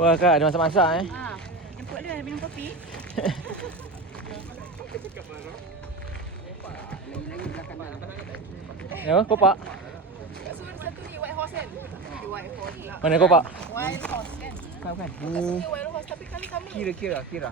Wah kak, ada masak-masak Jemput dia minum kopi. Ya, kopak. Kat sana ada satu ni White Horse kan? White Horse pula. Mana kopak? Wild Horse kan? Bukan. Kat sini Wild Horse tapi kali sama. Kira.